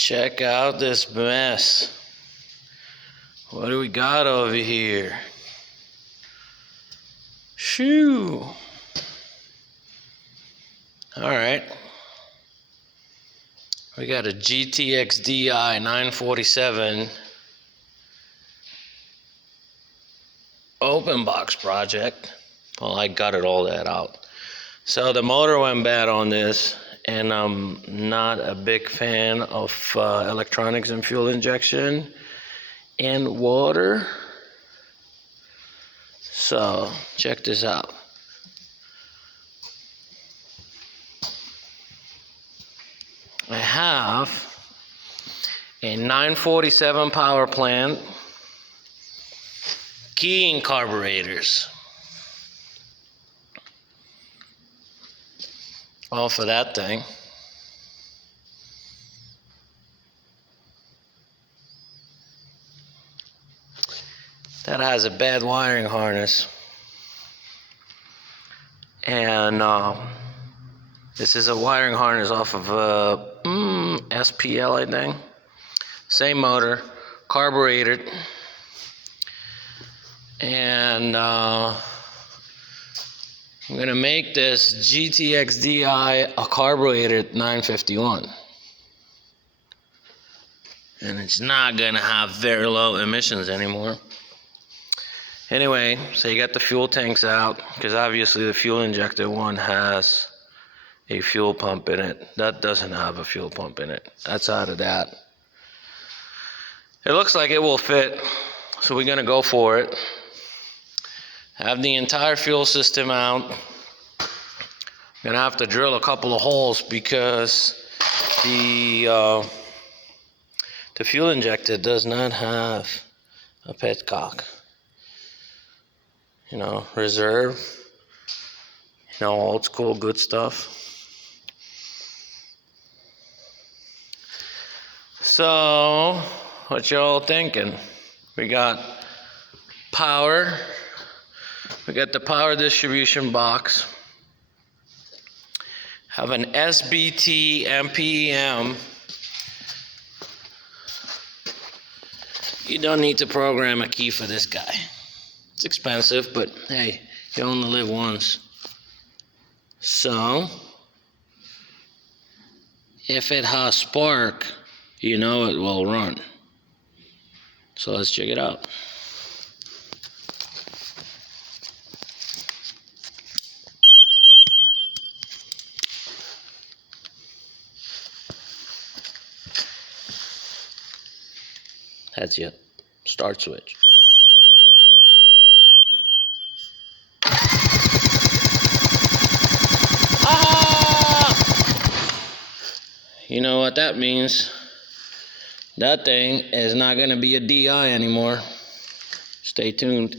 Check out this mess. What do we got over here? Shoo. Alright. We got a GTX DI 947 open box project. Well, I gutted all that out. So the motor went bad on this, and I'm not a big fan of electronics and fuel injection and water. So check this out. I have a 947 power plant, keying carburetors. All for that thing. That has a bad wiring harness. And this is a wiring harness off of SPL, I think. Same motor, carbureted. And I'm gonna make this GTX DI a carbureted 951. And it's not gonna have very low emissions anymore. Anyway, so you got the fuel tanks out, because obviously the fuel injector one has a fuel pump in it. That doesn't have a fuel pump in it. That's out of that. It looks like it will fit, so we're gonna go for it. Have the entire fuel system out. I'm gonna have to drill a couple of holes because the fuel injector does not have a petcock. You know, reserve. You know, old school good stuff. So, what y'all thinking? We got power. We got the power distribution box. Have an SBT MPEM. You don't need to program a key for this guy. It's expensive, but hey, you only live once. So, if it has spark, you know it will run. So let's check it out. That's it. Start switch. You know what that means? That thing is not going to be a DI anymore. Stay tuned.